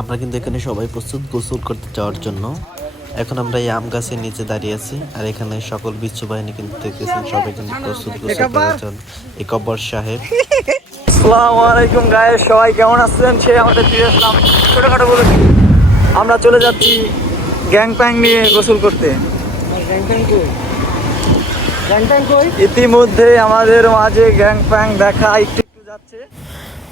আমরা কিন্তু এখানে সবাই প্রস্তুত গোসল করতে যাওয়ার জন্য। এখন আমরা এই আম গাছের নিচে দাঁড়িয়ে আছি আর এখানে সকল বিচ্ছু বাহিনী কিন্তু দেখতেছেন সবাই কিন্তু প্রস্তুত গোসল করার জন্য একব্বর সাহেব। আসসালামু আলাইকুম গায়ে সবাই কেমন আছেন? সে আমাদের ফিরে আসলাম। ছোটোখাটো বলে আমরা চলে যাচ্ছি গ্যাং প্যাং নিয়ে গোসল করতে। ইতিমধ্যে আমাদের মাঝে গ্যাং প্যাং দেখা একটু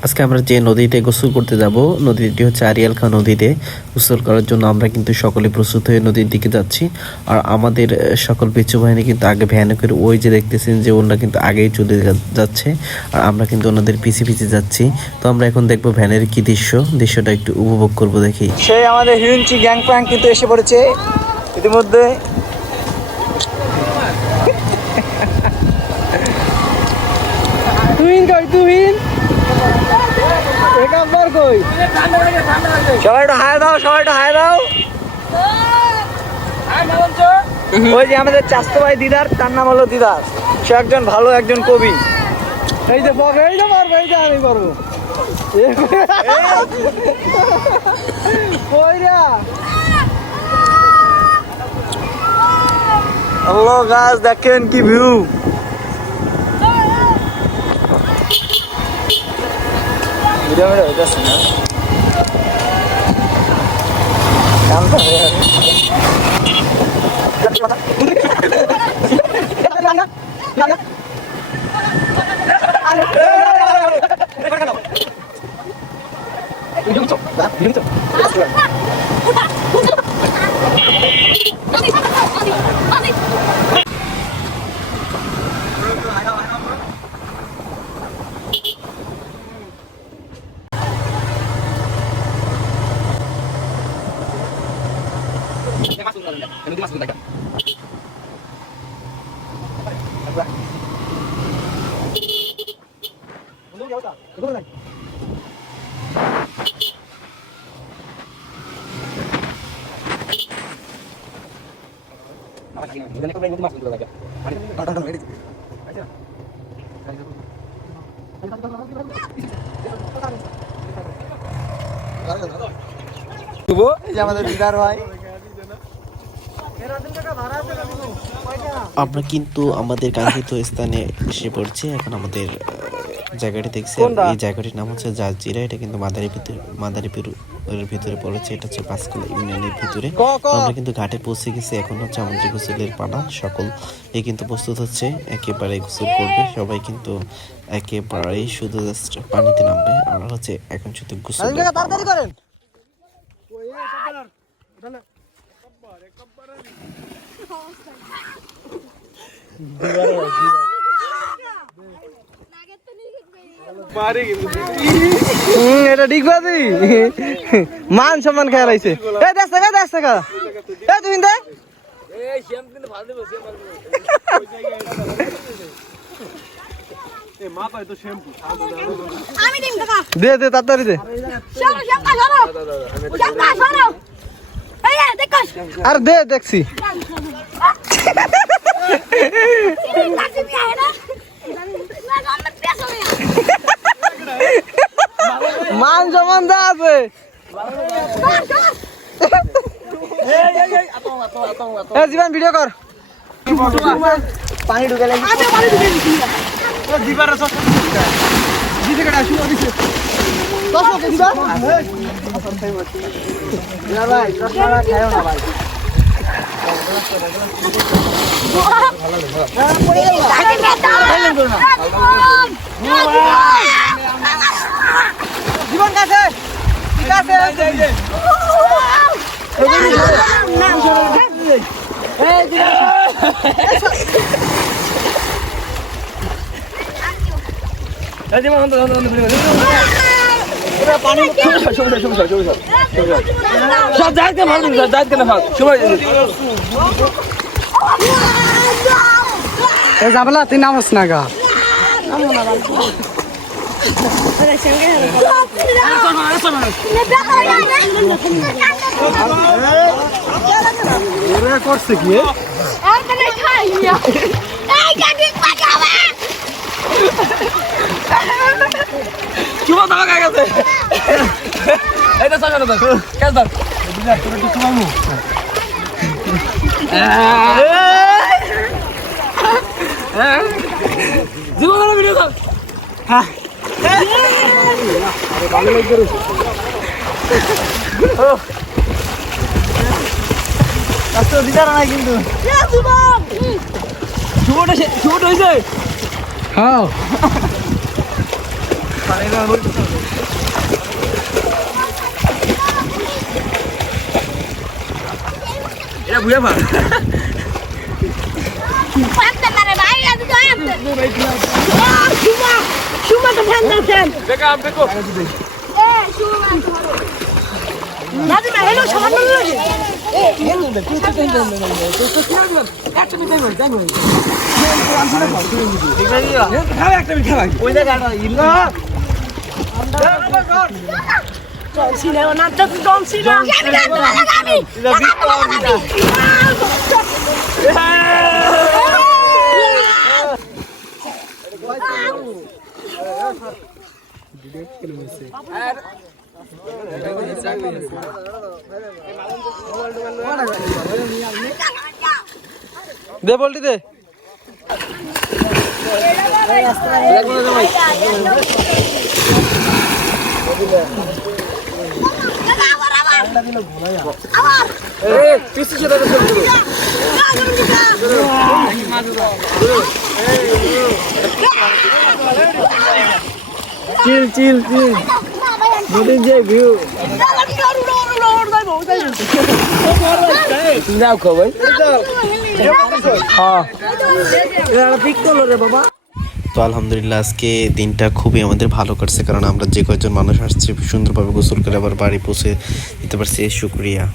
আজকে আমরা যে নদীতে গোসল করতে যাব নদীটি হচ্ছে আরিয়াল খা নদীতে গোসল করার জন্য আমরা কিন্তু সকলে প্রস্তুত হয়ে নদীর দিকে যাচ্ছি। আর আমাদের সকল পিছু বাহিনী কিন্তু আগে ভ্যানে করে ওই যে দেখতেছেন যে ওনারা কিন্তু আগেই চলে যাচ্ছে। আর আমরা কিন্তু ওনাদের পিছিয়ে পিছিয়ে যাচ্ছি। তো আমরা এখন দেখব ভ্যানের কি দৃশ্য। দৃশ্যটা একটু উপভোগ করব দেখি। সেই আমাদের হিউঞ্চি গ্যাংপ্যাং কিন্তু এসে পড়েছে। ইতিমধ্যে তুহিন কই তুহিন? একাম্বর কই? সবাই একটু হায় দাও সবাই একটু হায় দাও। ওই যে আমাদের চাস্তো ভাই দিদার তার নাম হলো দিদার। সে একজন ভালো একজন কবি। এই যে পারবে এই যে পারবে এই যে আমি পারব আল্লাহ গাছ দেখেন কি ভিউ 무료로 해줬으면 감사해요 유령 쪽, 나 유령 쪽. 아니, 아니, 아니. আমাদের দিদার ভাই। আমরা কিন্তু আমাদের কাঙ্ক্ষিত স্থানে এসে পড়ছি। এখন আমাদের জায়গাটি দেখছি। এই জায়গাটির নাম হচ্ছে জাজিরা। এটা কিন্তু মাদারি ভিতরে মাদারীপুর এর ভিতরে পড়েছে এটা হচ্ছে পাঁচকুলা ইউনিয়নের ভিতরে। আমরা কিন্তু ঘাটে পৌঁছে গেছি এখন হচ্ছে আমাদের গোসলের পালা। সকল এ কিন্তু প্রস্তুত হচ্ছে একেবারে গোসল করবে। সবাই কিন্তু একেবারেই শুধু জাস্ট পানিতে নামবে। আর হচ্ছে এখন শুধু গোসল করেন। এটা ঠিক মান সম্মান খেয়াল আইছে এ দেশ টাকা দেশ টাকা এ তুমি দে দে দে তাড়াতাড়ি দে। দেখো আর দে দেখছি কাছে নিয়ে আয় না না আমরা পেছো মান সম্মান দা আছে। এ জীবন ভিডিও কর। পানি ঢুকে লাগি। আবে পানি দিবি দিবার সব দিতে কাটা শুনো দিছে। দশ ওকে দিবা না ভাই চশমাটা খায়ও না ভাই জীবন কাছে ঠিক আছে যাবলা তুই নামস না গা। করছে কি চুমা দাও জীবন ভিডিও বিচার নাই কিন্তু শুভটা হয়েছে হ্যাঁ এটা বুঝে পা পাঁচটা ভাই সুমা তো ফ্যান দাও ফ্যান বেকা বেকো এ সুমা লাজিমা হেলো সামান্য লাগে একটা মিনিট খেলা ওই জায়গাটা ইল জন সিনা না তো জন সিনা আমি গান লাগাবি লাগাবি দে বলটি দে। চিল চিল চিল নদীর যে ভিউ যাও খো ভাই এটা পিক করল রে বাবা তো আলহামদুলিল্লাহ, আজকে দিনটা খুবই আমাদের ভালো কাটছে, কারণ আমরা যে কয়েকজন মানুষ আসছে, সুন্দরভাবে গোসল করে আবার বাড়ি পৌঁছে দিতে পারছি। শুক্রিয়া।